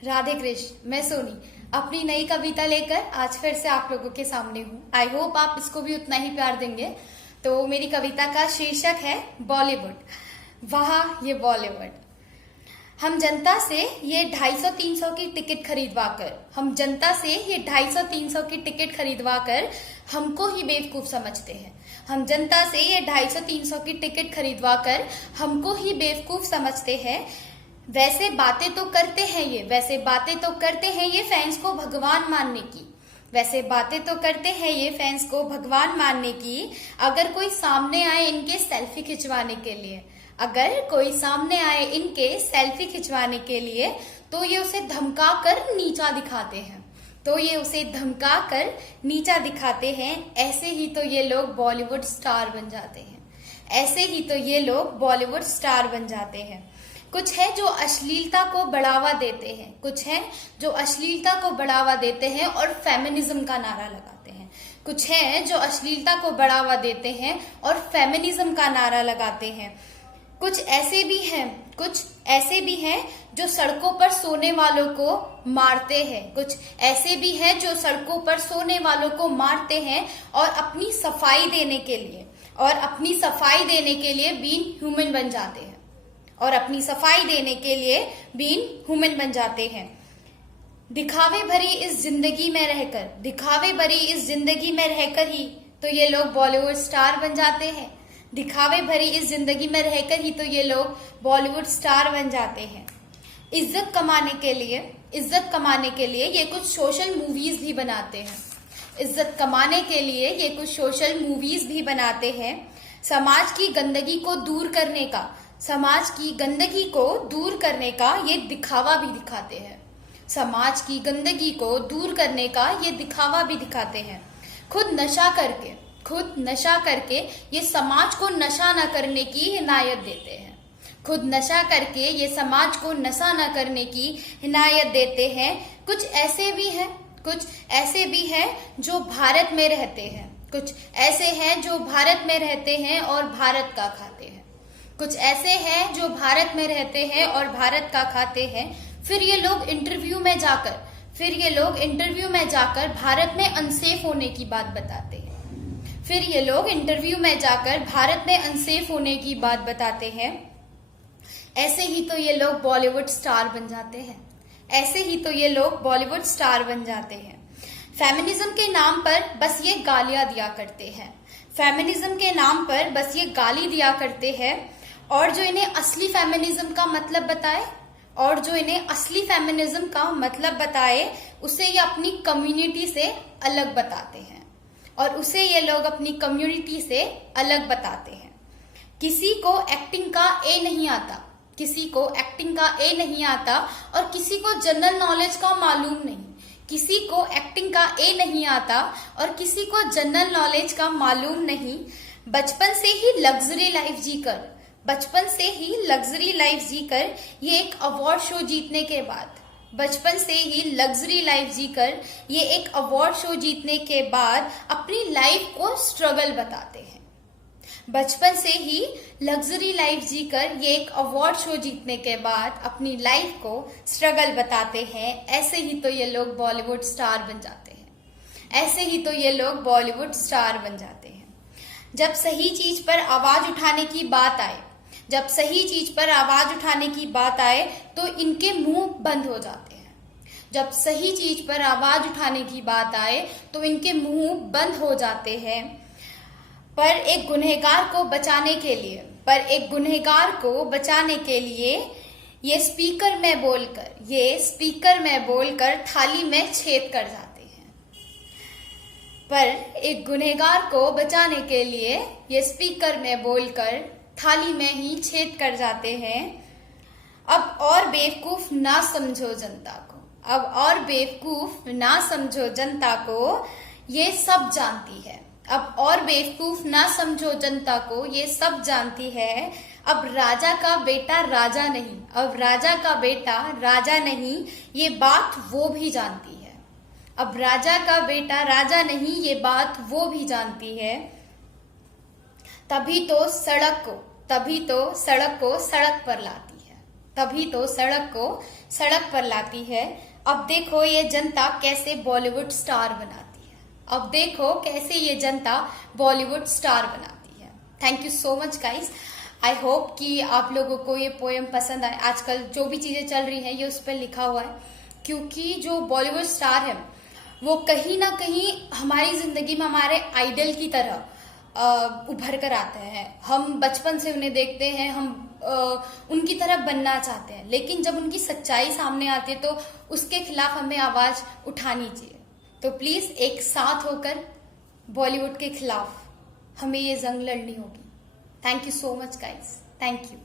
राधे कृष्ण। मैं सोनी अपनी नई कविता लेकर आज फिर से आप लोगों के सामने हूँ। आई होप आप इसको भी उतना ही प्यार देंगे। तो मेरी कविता का शीर्षक है बॉलीवुड। वाह ये बॉलीवुड। हम जनता से ये 250-300 की टिकट खरीदवा कर हमको ही बेवकूफ समझते हैं। हम जनता से ये 250-300 की टिकट खरीदवा कर हमको ही बेवकूफ समझते हैं। वैसे बातें तो करते हैं ये फैंस को भगवान मानने की अगर कोई सामने आए इनके सेल्फी खिंचवाने के लिए तो ये उसे धमका कर नीचा दिखाते हैं। ऐसे ही तो ये लोग बॉलीवुड स्टार बन जाते हैं। कुछ है जो अश्लीलता को बढ़ावा देते हैं और फेमिनिज्म का नारा लगाते हैं। कुछ ऐसे भी हैं जो सड़कों पर सोने वालों को मारते हैं और अपनी सफाई देने के लिए बीइंग ह्यूमन बन जाते हैं। दिखावे भरी इस जिंदगी में रहकर ही तो ये लोग बॉलीवुड स्टार बन जाते हैं। इज्जत कमाने के लिए ये कुछ सोशल मूवीज भी बनाते हैं। समाज की गंदगी को दूर करने का ये दिखावा भी दिखाते हैं। खुद नशा करके ये समाज को नशा न करने की हिदायत देते हैं। कुछ ऐसे भी हैं जो भारत में रहते हैं और भारत का खाते हैं। फिर ये लोग इंटरव्यू में जाकर भारत में अनसेफ होने की बात बताते हैं। ऐसे ही तो ये लोग बॉलीवुड स्टार बन जाते हैं। फेमिनिज्म के नाम पर बस ये गाली दिया करते हैं और जो इन्हें असली फेमिनिज्म का मतलब उसे ये अपनी कम्युनिटी से अलग बताते हैं। किसी को एक्टिंग का ए नहीं आता और किसी को जनरल नॉलेज का मालूम नहीं। बचपन से ही लग्जरी लाइफ जीकर ये एक अवार्ड शो जीतने के बाद अपनी लाइफ को स्ट्रगल बताते हैं। ऐसे ही तो ये लोग बॉलीवुड स्टार बन जाते हैं। जब सही चीज पर आवाज उठाने की बात आए तो इनके मुंह बंद हो जाते हैं। पर एक गुनहगार को बचाने के लिए ये स्पीकर में बोलकर थाली में छेद कर जाते हैं। थाली में ही छेद कर जाते हैं। अब और बेवकूफ ना समझो जनता को ये सब जानती है। अब राजा का बेटा राजा नहीं ये बात वो भी जानती है। तभी तो सड़क को सड़क पर लाती है। तभी तो सड़क को सड़क पर लाती है। अब देखो ये जनता कैसे बॉलीवुड स्टार बनाती है। अब देखो कैसे ये जनता बॉलीवुड स्टार बनाती है। Thank you so much guys. I hope कि आप लोगों को ये पोएम पसंद आए। आजकल जो भी चीजें चल रही हैं ये उस पर लिखा हुआ है, क्योंकि जो बॉलीवुड स्टार है वो कहीं ना कहीं हमारी जिंदगी में हमारे आइडल की तरह उभर कर आते हैं। हम बचपन से उन्हें देखते हैं, हम उनकी तरह बनना चाहते हैं, लेकिन जब उनकी सच्चाई सामने आती है तो उसके खिलाफ हमें आवाज उठानी चाहिए। तो प्लीज एक साथ होकर बॉलीवुड के खिलाफ हमें ये जंग लड़नी होगी। Thank you so much guys, thank you.